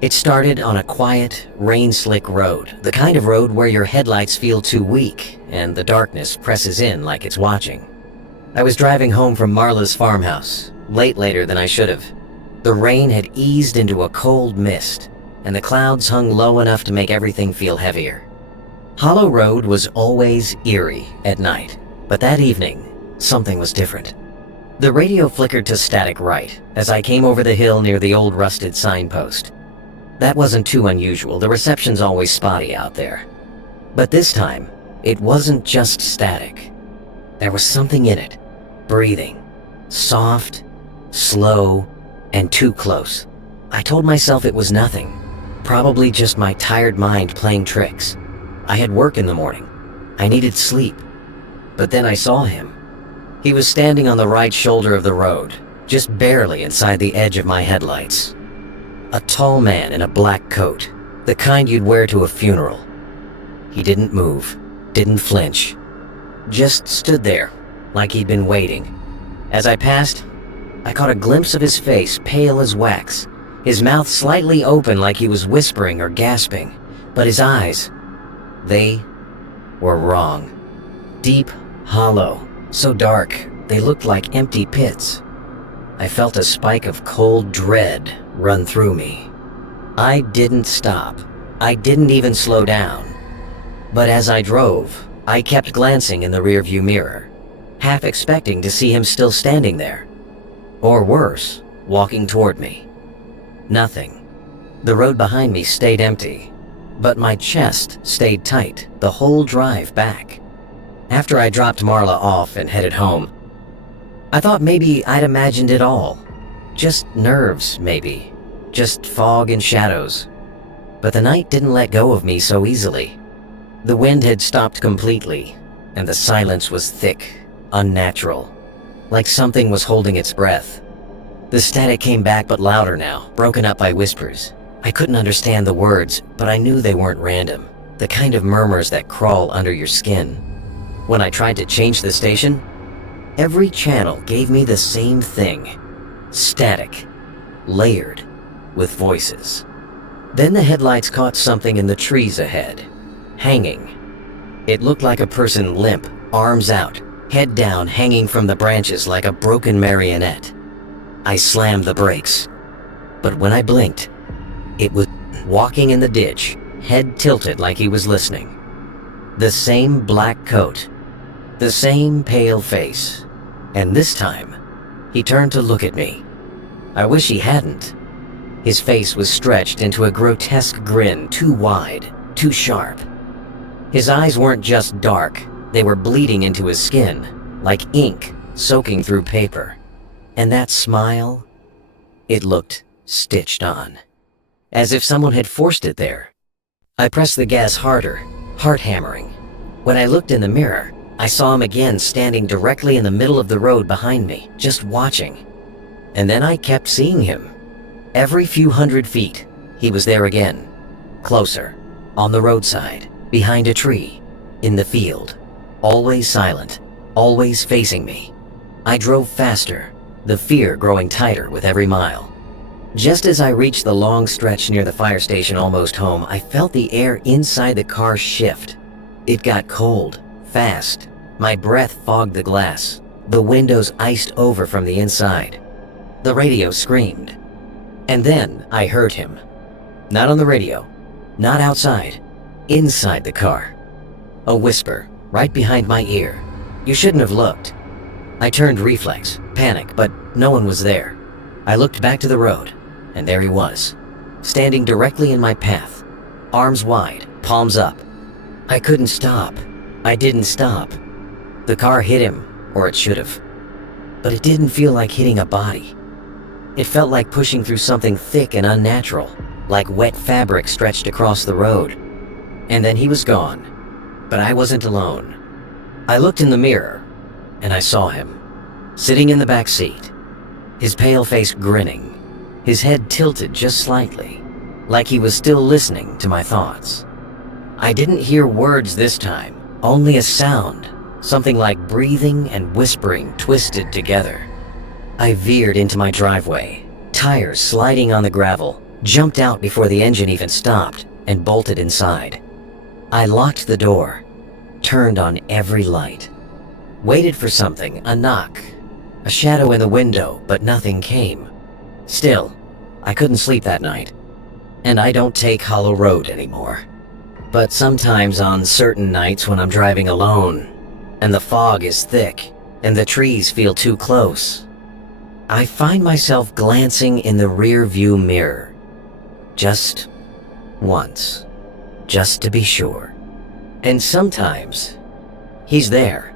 It started on a quiet, rain-slick road, the kind of road where your headlights feel too weak and the darkness presses in like it's watching. I was driving home from Marla's farmhouse, later than I should have. The rain had eased into a cold mist, and the clouds hung low enough to make everything feel heavier. Hollow Road was always eerie at night, but that evening, something was different. The radio flickered to static right as I came over the hill near the old rusted signpost. That wasn't too unusual, the reception's always spotty out there. But this time, it wasn't just static. There was something in it, breathing, soft, slow, and too close. I told myself it was nothing, probably just my tired mind playing tricks. I had work in the morning. I needed sleep. But then I saw him. He was standing on the right shoulder of the road, just barely inside the edge of my headlights. A tall man in a black coat, the kind you'd wear to a funeral. He didn't move, didn't flinch, just stood there, like he'd been waiting. As I passed, I caught a glimpse of his face, pale as wax, his mouth slightly open like he was whispering or gasping, but his eyes, they were wrong. Deep, hollow, so dark, they looked like empty pits. I felt a spike of cold dread run through me. I didn't stop. I didn't even slow down. But as I drove, I kept glancing in the rearview mirror, half expecting to see him still standing there. Or worse, walking toward me. Nothing. The road behind me stayed empty, but my chest stayed tight the whole drive back. After I dropped Marla off and headed home, I thought maybe I'd imagined it all. Just nerves, maybe. Just fog and shadows. But the night didn't let go of me so easily. The wind had stopped completely, and the silence was thick, unnatural, like something was holding its breath. The static came back but louder now, broken up by whispers. I couldn't understand the words, but I knew they weren't random, the kind of murmurs that crawl under your skin. When I tried to change the station, every channel gave me the same thing. Static, layered, with voices. Then the headlights caught something in the trees ahead, hanging. It looked like a person limp, arms out, head down, hanging from the branches like a broken marionette. I slammed the brakes, but when I blinked, it was walking in the ditch, head tilted like he was listening. The same black coat, the same pale face, and this time, he turned to look at me. I wish he hadn't. His face was stretched into a grotesque grin, too wide, too sharp. His eyes weren't just dark, they were bleeding into his skin, like ink soaking through paper. And that smile, it looked stitched on, as if someone had forced it there. I pressed the gas harder, heart hammering. When I looked in the mirror, I saw him again standing directly in the middle of the road behind me, just watching. And then I kept seeing him. Every few hundred feet, he was there again. Closer, on the roadside, behind a tree, in the field. Always silent, always facing me. I drove faster, the fear growing tighter with every mile. Just as I reached the long stretch near the fire station almost home, I felt the air inside the car shift. It got cold, fast. My breath fogged the glass. The windows iced over from the inside. The radio screamed. And then I heard him. Not on the radio, not outside, inside the car. A whisper, right behind my ear. You shouldn't have looked. I turned reflex, panic, but no one was there. I looked back to the road, and there he was, standing directly in my path, arms wide, palms up. I couldn't stop. I didn't stop. The car hit him, or it should have. But it didn't feel like hitting a body. It felt like pushing through something thick and unnatural, like wet fabric stretched across the road. And then he was gone. But I wasn't alone. I looked in the mirror, and I saw him, sitting in the back seat, his pale face grinning, his head tilted just slightly, like he was still listening to my thoughts. I didn't hear words this time, only a sound, something like breathing and whispering twisted together. I veered into my driveway, tires sliding on the gravel, jumped out before the engine even stopped, and bolted inside. I locked the door, turned on every light, waited for something, a knock, a shadow in the window, but nothing came. Still, I couldn't sleep that night, and I don't take Hollow Road anymore. But sometimes on certain nights when I'm driving alone, and the fog is thick, and the trees feel too close, I find myself glancing in the rear view mirror. Just once, just to be sure. And sometimes, he's there.